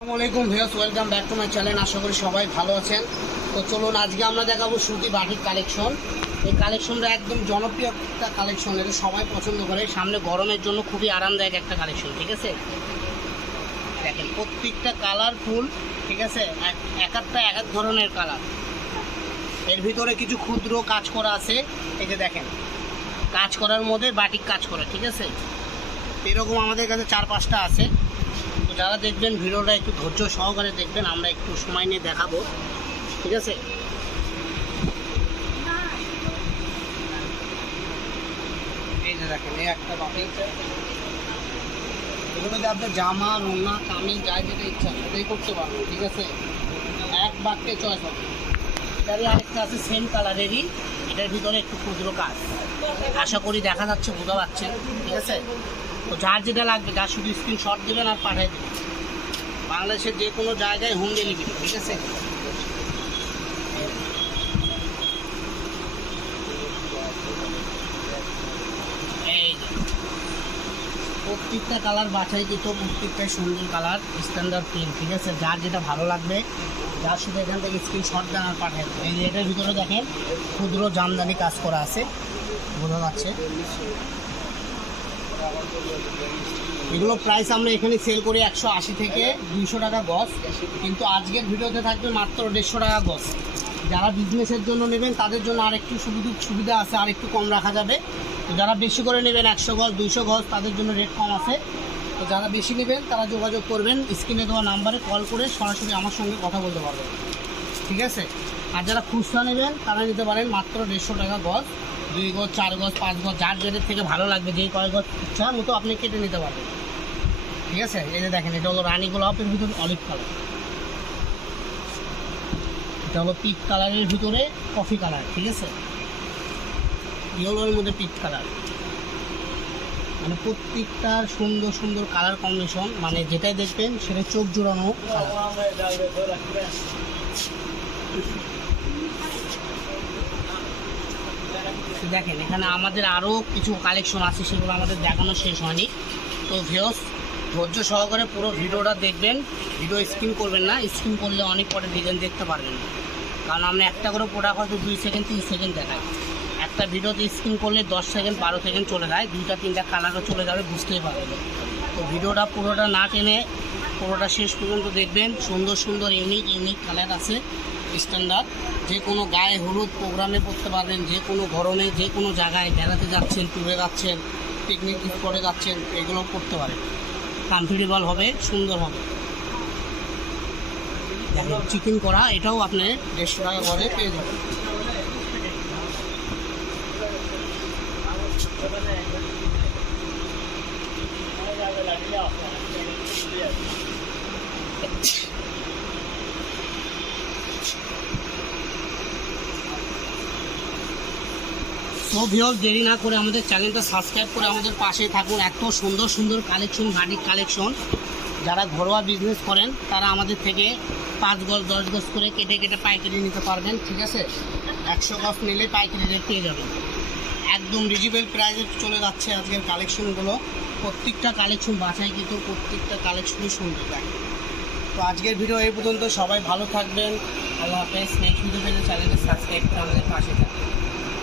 আসসালামু আলাইকুম viewers, welcome back to my channel. আশা করি সবাই ভালো আছেন। তো চলুন, আজকে আমরা দেখাবো সুতি বাটিক কালেকশন। এই কালেকশনটা একদম জনপ্রিয় একটা কালেকশন। এটা সবাই পছন্দ করে। সামনে গরমের জন্য খুবই আরামদায়ক একটা কালেকশন, ঠিক আছে? দেখেন, প্রত্যেকটা কালারফুল, ঠিক আছে? এক- এক একটা, এক এক ধরনের কালার। এর ভিতরে কিছু ক্ষুদ্র কাজ করা আছে। যে দেখেন, কাজ করার মধ্যে বাটিক কাজ করা, ঠিক আছে? এরকম আমাদের কাছে চার পাঁচটা আছে। যারা দেখবেন, ভিডিওটা একটু ধৈর্য সহকারে দেখবেন, আমরা একটু সময় নিয়ে দেখাবো। ঠিক আছে? জামা যা যেটা ইচ্ছা ঠিক আছে? আরেকটা আছে সেম কালারেরই এটার ভিতরে একটু কাজ। আশা করি দেখা যাচ্ছে, বোঝা পাচ্ছেন ঠিক আছে? তো যার যেটা লাগবে, যার শুধু স্ক্রিনশট দেবেন আর পাঠিয়ে দেবেন। বাংলাদেশের যে কোনো জায়গায় হোম ডেলিভারি ঠিক আছে? প্রত্যেকটা কালার বাছাই কিন্তু প্রত্যেকটাই সুন্দর কালার স্ট্যান্ডার্ড প্রিন্ট ঠিক আছে? যার যেটা ভালো লাগবে, যার শুধু এখান থেকে স্ক্রিনশট দেন আর পাঠিয়ে এই যে এটার ভিতরে দেখেন, ক্ষুদ্র জামদানি কাজ করা আছে। বোঝা যাচ্ছে? এগুলো প্রাইস আমরা এখানে সেল করি একশো আশি থেকে দুইশো টাকা গস কিন্তু আজকের ভিডিওতে থাকবে মাত্র দেড়শো টাকা গস যারা বিজনেসের জন্য নেবেন, তাদের জন্য আরেকটু সুবিধা সুবিধা আছে, আরেকটু কম রাখা যাবে। তো যারা বেশি করে নেবেন, একশো গজ, দুইশো গজ, তাদের জন্য রেট কম আছে। তো যারা বেশি নেবেন, তারা যোগাযোগ করবেন স্ক্রিনে দেওয়া নাম্বারে কল করে সরাসরি আমার সঙ্গে কথা বলতে পারবেন। ঠিক আছে? আর যারা খুচরা নেবেন, তারা নিতে পারেন মাত্র দেড়শো টাকা গজ দুই গজ চার গজ পাঁচ গজ যার যেটার থেকে ভালো লাগবে, যেই কয় গজ ইচ্ছা মতো আপনি কেটে নিতে পারবেন। ঠিক আছে? এই যে দেখেন, এটা হলো রানী গোলাপের ভিতরে অলিভ কালার। এটা হলো পিক কালারের ভিতরে কফি কালার, ঠিক আছে? ইয়েলোর মধ্যে পিক কালার। মানে প্রত্যেকটার সুন্দর সুন্দর কালার কম্বিনেশন মানে যেটাই দেখবেন, সেটা চোখ জোড়ানো কালার দেখেন, এখানে আমাদের আরও কিছু কালেকশন আছে, সেগুলো আমাদের দেখানো শেষ হয়নি। তো ভিওস ধৈর্য সহকারে পুরো ভিডিওটা দেখবেন। ভিডিও স্ক্রিন করবেন না স্ক্রিন করলে অনেক পরে ডিজাইন দেখতে পারবেন না। কারণ আমরা একটা করে প্রোডাক্ট হয়তো দুই সেকেন্ড তিন সেকেন্ড দেখাই। একটা ভিডিওতে স্ক্রিন করলে দশ সেকেন্ড বারো সেকেন্ড চলে যায়। দুইটা, তিনটা কালারও চলে যাবে, বুঝতেই পারবে। তো ভিডিওটা পুরোটা না টেনে পুরোটা শেষ পর্যন্ত দেখবেন। সুন্দর সুন্দর ইউনিক ইউনিক কালার আছে স্ট্যান্ডার্ড যে কোনো গায়ে হলুদ প্রোগ্রামে করতে পারবেন, যে কোনো গরমে যে কোনো জায়গায় বেড়াতে যাচ্ছেন ট্যুরে যাচ্ছেন পিকনিক করে যাচ্ছেন, এগুলো করতে পারেন। কমফোর্টেবল হবে, সুন্দর হবে। চিকেন করা, এটাও আপনি দেড়শো টাকা করে পেয়ে যাবেন। সো ভিওর দেরি না করে আমাদের চ্যানেলটা সাবস্ক্রাইব করে আমাদের পাশে থাকুন। এত সুন্দর সুন্দর কালেকশন বাটিক কালেকশন যারা ঘরোয়া বিজনেস করেন, তারা আমাদের থেকে পাঁচ গজ, দশ গজ করে কেটে কেটে পাইকারি নিতে পারবেন, ঠিক আছে? একশো গজ নিলে পাইকারি রেট পেয়ে যাবেন। একদম রিজনেবল প্রাইসে চলে যাচ্ছে আজকের কালেকশনগুলো প্রত্যেকটা কালেকশন বাছাই কিন্তু প্রত্যেকটা কালেকশনই সুন্দর। দেখেন তো আজকের ভিডিও এই পর্যন্ত। সবাই ভালো থাকবেন। আল্লাহ হাফেজ। নেক্সট ভিডিও পেলে চ্যানেলটা সাবস্ক্রাইব করে আমাদের পাশে থাকবেন।